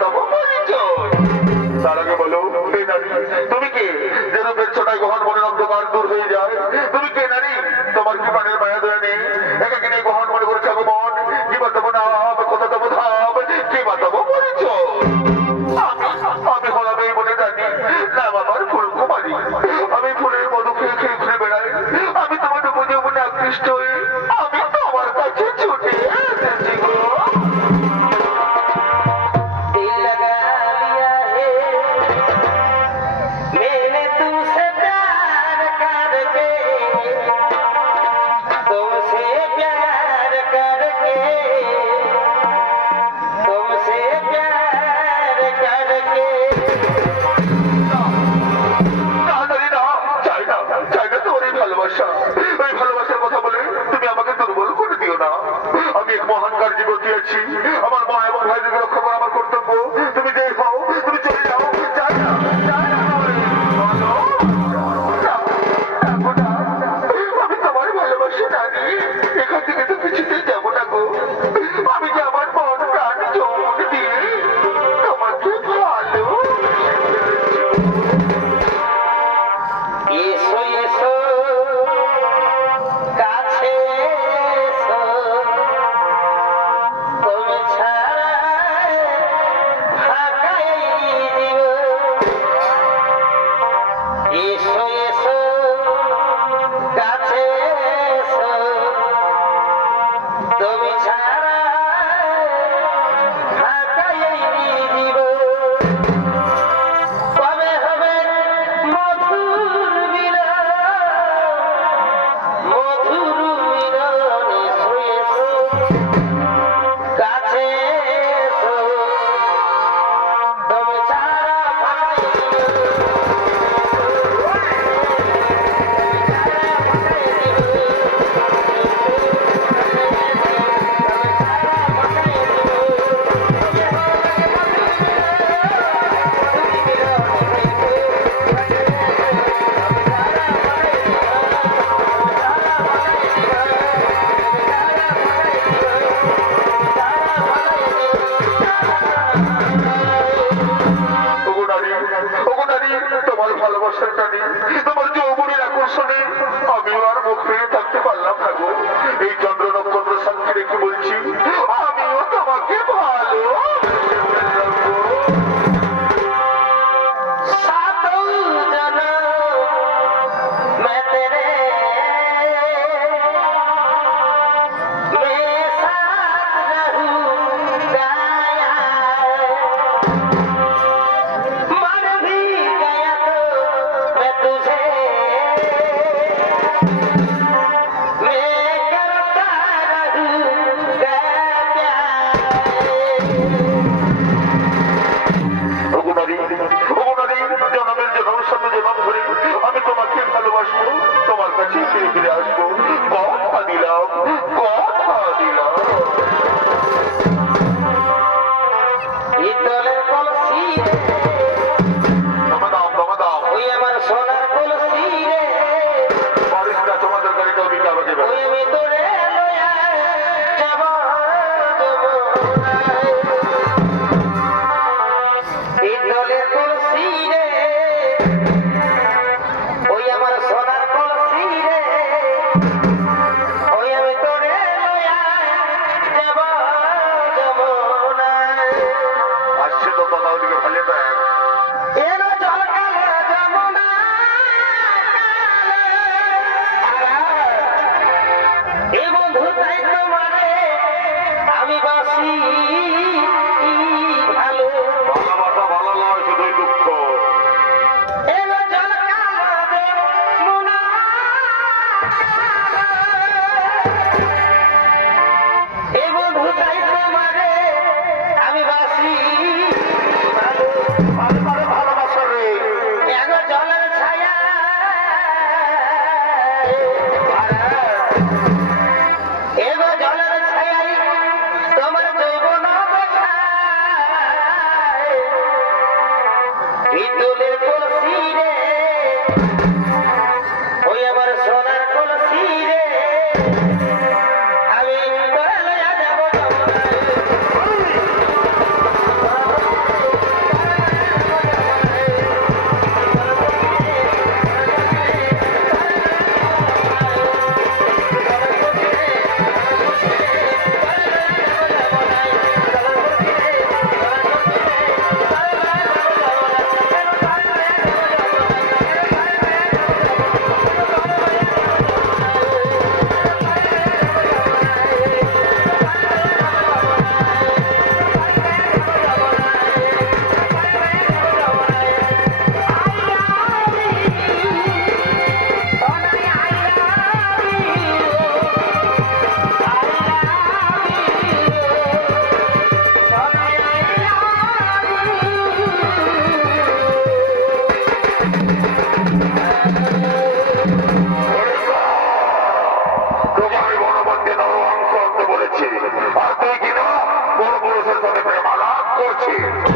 তবু পরিচয়। তার আগে বলো হে নারী, তুমি কে? যে রূপের ছোটায় গহন মনের অন্ধকার দূর হয়ে যায়। তুমি কে নারী? তোমার কি প্রাণের মায়া দয়া নেই? একাকে নিয়ে গহন মনে করেছে আগমন। কি বা তবু নাম, কোথা তবু ধাম, কি বা তবু পরিচয়? আমি হলাম এই মনে জানি, নাম আমার ফুলকুমারী। আমি ফুলের মধু খেয়ে খেয়ে ঘুরে বেড়াই। আমি তোমার উপযোগ মনে আকৃষ্ট হয়ে আমি তোমার কাছে ছুটে এসেছি গো। ওই ভালোবাসার কথা বলে তুমি আমাকে দুর্বল করে দিও না। আমি এক মহান কার্যে গতিয়েছি। আমার মা এবং ভাইদেরকে রক্ষা করা আমার কর্তব্য। তুমি যে হও, তুমি চলে যাও। যাই না, যাই না, আমি তোমার ভালোবাসি নারী। এখান থেকে তো কিছুতেই যাবো না গো। আমি যে আমার মন প্রাণ যৌবন দিয়ে তোমাকে ভালো এসো এসো কাছে এসো, তুমি ছাড়া ফাঁকা এই জীবন। এসো এসো কাছে এসো, তুমি ছাড়া ফাঁকা এই জীবন। কবে হবে মধুর মিলন, মধুর মিলন। এসো এসো কাছে এসো, তুমি ছাড়া ফাঁকা এই তোমার ভালোবাসার টানে, তোমার যৌবনের আকর্ষণে আমিও আর মুখ পেয়ে থাকতে পারলাম না গো। এই চন্দ্র নক্ষত্র সাক্ষী রেখে বলছি, আমিও তোমাকে ভালো আমি তোমাকে ভালোবাসবো, তোমার কাছে ফিরে ফিরে আসবো। কথা দিলাম, কথা দিলাম। পিতলের কলসি রে, ওই আমার সোনার কলসি রে, পারিস না তোমাদের গাড়িটাও দিতে আমাকে। ওই আমি তোরে লইয়া যাব যমুনায়। পিতলের কলসি রে, ওই আমার সোনার কলসি রে, ওই আমি তোরে লইয়া যাব যমুনায়। আসছে তো দাদা ওদিকে ফেলে দেয়। এলো জলকালো যমুনা এ বন্ধু তাই তোমারে আমি বাসি ভালো। ভালোবাসা ভালো নয়, শুধুই দুঃখ। এলো জলকালো যমুনা এ বন্ধু তাই তোমারে আমি বাসি ভালো। ভালোবাসা রে, এগো জলের ছায়া এগো জলের ছায়াই তোমার যৌবন দেখায়। পিতলের কলসি রে, ওই আমার সোনার কলসি রে, আমি তোরে লইয়া যাব যমুনায়। করছে